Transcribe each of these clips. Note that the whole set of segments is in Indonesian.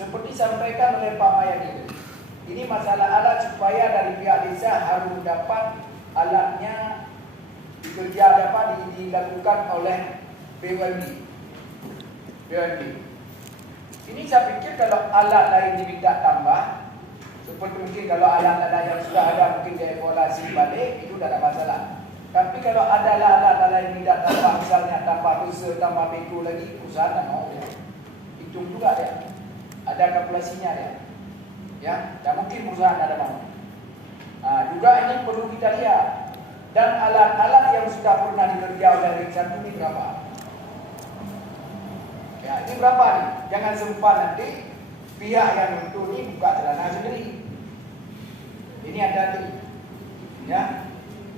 seperti sampaikan oleh Pak Mayadi, ini masalah alat supaya dari pihak desa harus dapat alatnya dilakukan oleh BUMD. Ini saya pikir kalau alat lain diminta tambah, seperti mungkin kalau alat-alat yang sudah ada mungkin dievaluasi balik, itu tidak ada masalah. Tapi kalau ada alat-alat lain minta tambah, misalnya tambah dosa, tambah bego lagi, perusahaan tak mau. Hitung juga dia, ada kalkulasinya dia. Ya, dan mungkin perusahaan ada mau. Juga ini perlu kita lihat. Dan alat-alat yang sudah pernah dikerja oleh Ring 1 ini berapa? Ya, ini berapa nih? Jangan sempat nanti pihak yang untuk ini buka celana sendiri. Ini ada nih. Ya,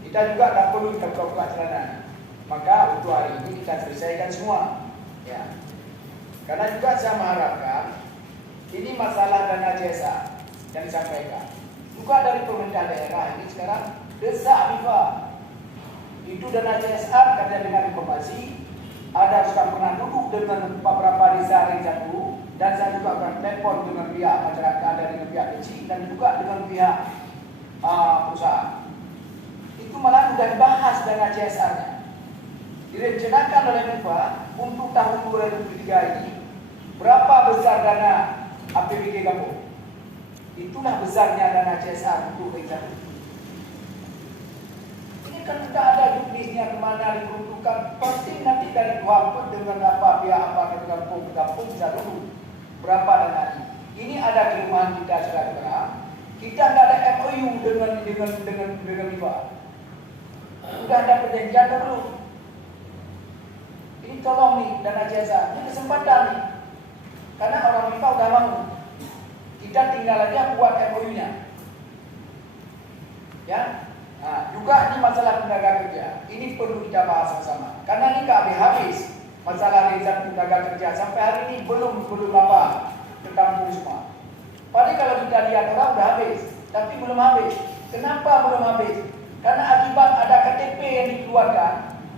kita juga tak perlu kita buka celana. Maka untuk hari ini kita selesaikan semua. Ya, karena juga saya mengharapkan ini masalah dana CSR yang disampaikan. Juga dari pemerintah daerah ini sekarang desak MIFA. Itu dana CSR karena dengan informasi ada sudah pernah duduk dengan beberapa desa Ring 1 dan saya juga akan telepon dengan pihak masyarakat dan dengan pihak kecil dan juga dengan pihak perusahaan. Itu malah sudah dibahas dana CSR-nya. Direncanakan oleh MIFA untuk tahun 2003 ini berapa besar dana APBD kampung. Itulah besarnya dana CSR untuk Ring 1. Ini kan tidak ada juknisnya kemana diperuntukkan. Pasti nanti dari Tuhan dengan apa pihak apa ke kampung bisa dulu berapa dana ini. Ini ada kelemahan kita sekarang. Kita tidak ada MOU dengan MIFA. Sudah ada perjanjian belum? Ini tolong nih dana CSR. Ini kesempatan nih. Karena orang MIFA sudah mau. Kita tinggal aja buat MOU-nya. Ya. Juga ini masalah tenaga kerja. Ini perlu kita bahas sama-sama. Karena ini tak habis masalah rizal tenaga kerja. Sampai hari ini belum apa tertampung semua. Padahal kalau kita lihat orang sudah habis, tapi belum habis. Kenapa belum habis? Karena akibat ada KTP yang dikeluarkan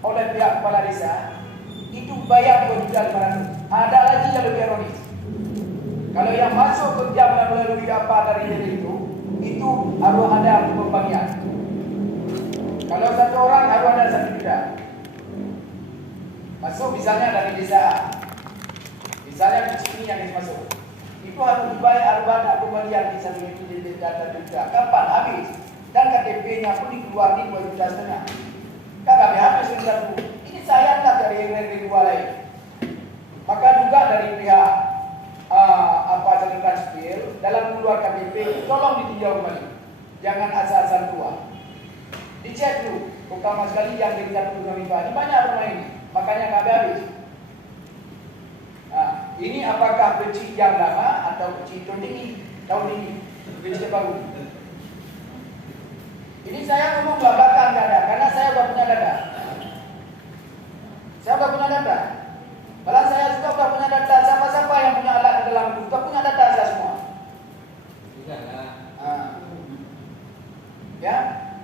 oleh pihak kepala desa, itu bayar 2.500. Ada lagi yang lebih ironis. Kalau yang masuk kerja melalui apa dari itu harus ada pembagian. Kalau satu orang harus ada 1 juta. Masuk misalnya dari desa, misalnya di sini yang masuk, itu harus dibayar, harus ada pembagian di 1 juta. Kapan habis? Dan KTP-nya pun dikeluarkan 2,5 juta. Kan habis satu. Ini sayanglah dari negeri dua lain. Maka juga dari pihak catatan sipil dalam keluar KTP tolong ditinjau kembali. Jangan asal-asal keluar. Dicek dulu, terutama sekali yang di satu MIFA ini banyak rumah ini, makanya kami habis. Ini apakah peci yang lama atau peci tahun ini, peci baru? Ini saya ngomong belakang dada, karena saya sudah punya data. Malah saya juga sudah punya data. Siapa-siapa yang punya alat di dalam itu, sudah punya data saya semua. Ya.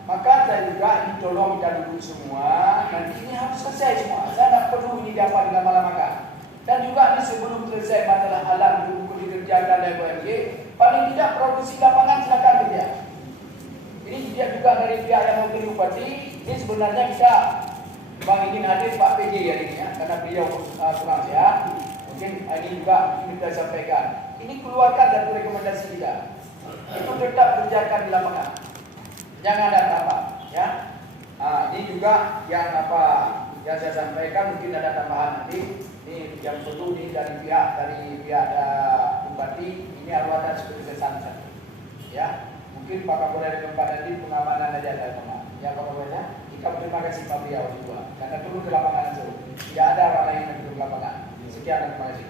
Maka saya juga ini tolong kita duduk semua. Nanti ini harus selesai semua. Saya tak perlu ini dapat dilama-lamakan. Dan juga ini sebelum selesai masalah alat dulu dikerjakan oleh BUMD, paling tidak produksi lapangan silakan kerja. Ini juga dari pihak yang mungkin bupati. Ini sebenarnya kita Bang ingin hadir Pak PJ hari ini ya, karena beliau kurang sehat. Mungkin ini juga kita sampaikan. Ini keluarkan satu rekomendasi kita. Itu tetap kerjakan di lapangan. Jangan ada tambah, ya. Ini juga yang yang saya sampaikan, mungkin ada tambahan nanti. Ini yang perlu ini dari pihak bupati, ini harus ada seperti kesan, ya. Mungkin Pak Kapolres dan Pak Dandim pengamanan aja ada teman. Ya Pak Kapolres, kita terima kasih Pak beliau juga. Karena turun ke lapangan langsung. Tidak ada orang lain yang turun ke lapangan. Sekian, terima kasih.